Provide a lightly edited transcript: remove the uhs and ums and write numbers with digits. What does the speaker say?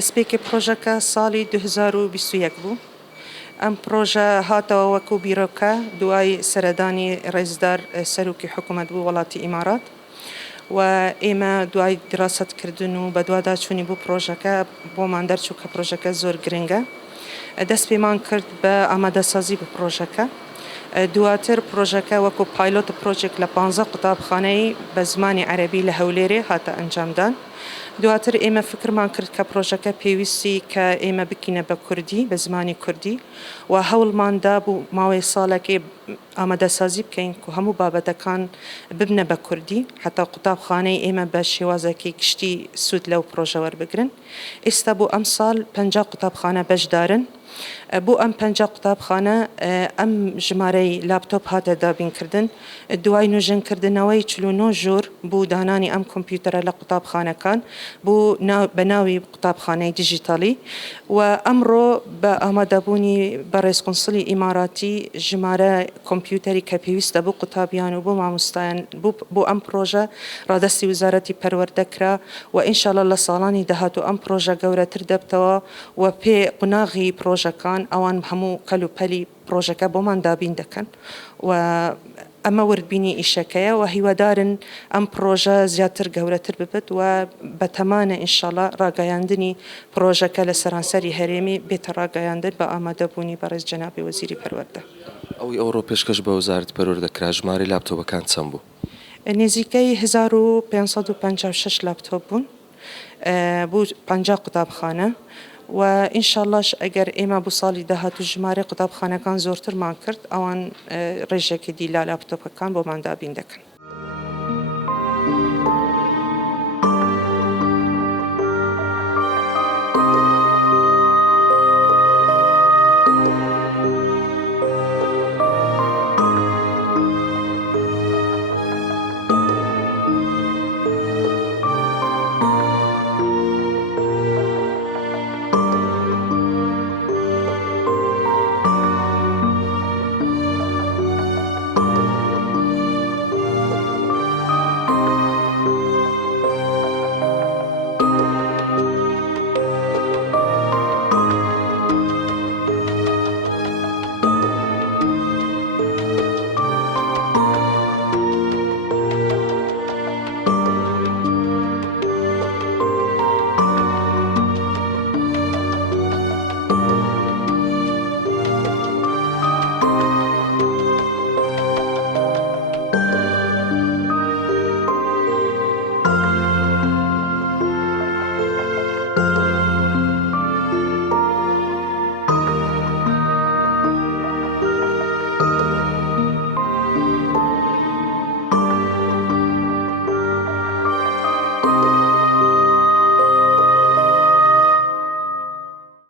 دەستپێکی پرۆژەکە ساڵی 2021 بوو. ئەم پرۆژە هاتەوە وەکو بیرۆکە دوای سەردانی ڕێزدار سەرۆکی حکوومەت بوو وڵاتی ئیمارات و ئێمە دوای دراستکردن و بە دوواداچوونی بوو پرۆژەکە بۆمان دەرچوو کە پرۆژەکە زۆر گرنگە. دەست پێمان کرد بە ئامادەسازی بە پرۆژەکە. دواتر پرۆژەکە وەکو پایلۆت پرۆژێک لە 15 قوتابخانەی بە زمانی عەرەبی لە هەولێرێ هاتە ئەنجامدان. دواتر ئێمە فکرمان کرد کە پرۆژەکە پێویستی کە ئێمە بکینە بە کوردی بە زمانی کوردی و هەوڵماندا بوو ماوەی ساڵێکی ئامادەسازی بکەین و هەموو بابەتەکان ببنە بە کوردی حتا قوتابخانەی ئێمە بە شێوازێکی گشتی سوود لەو پرۆژە وەربگرن. ئێستا بۆ ئەم ساڵ 50 قوتابخانە بەشدارن. بۆ ئەم 50 قوتابخانە ئەم ژمارەی لاپتۆپ هاتە دابینکردن دوای نوێژەنکردنەوەی 49 ژوور بوو دانانی ئەم کۆمپیوتەرە لە قوتابخانەکان بوو بە ناوی قوتابخانەی دیژیتالی و ئەمڕۆ بە ئامادەبوونی بە ڕێزقونسڵی ئیماراتی ژمارە کۆمپیوتەری کە پێویستە بۆ قوتابیان و بۆ مامۆستایان بۆ ئەم پرۆژە ڕادەستی وزارەتی پەروەردەکرا و ئینشاڵڵا لە ساڵانی داهاتوو ئەم پرۆژە گەورەتر دەبتەوە و پێ قوناغی پرۆژەکان ئەوان هەموو کەلوپەلی پرۆژەکە بۆمان دابین دەکەن و ئەمە وردبینی ئیشەکەیە و هیوادارن ئەم پرۆژە زیاتر گەورەتر ببێت و بەتەمانە ئینشاڵڵا ڕاگەیاندنی پرۆژەکە لە سەرانسەری هەرێمی بێتە ڕاگەیاندن بە ئامادەبوونی بەڕێز جەنابی وەزیری پەروەردە. ئەوەی ئەوڕۆ پێشکەش بە وزارەتی پەروەردەکرا ژمارەی لاپتۆپەکان چەند بوو؟ نزیکەی 1556 لاپتۆپ بوون بوو 50 قوتابخانە و ئینشاءڵڵاش ئەگەر ئێمە بۆ ساڵی داهاتوو ژمارەی قوتابخانەکان زۆرترمان کرد ئەوان ڕێژێکی دی لا لاپتۆپەکان بۆمان دابین دەکەن.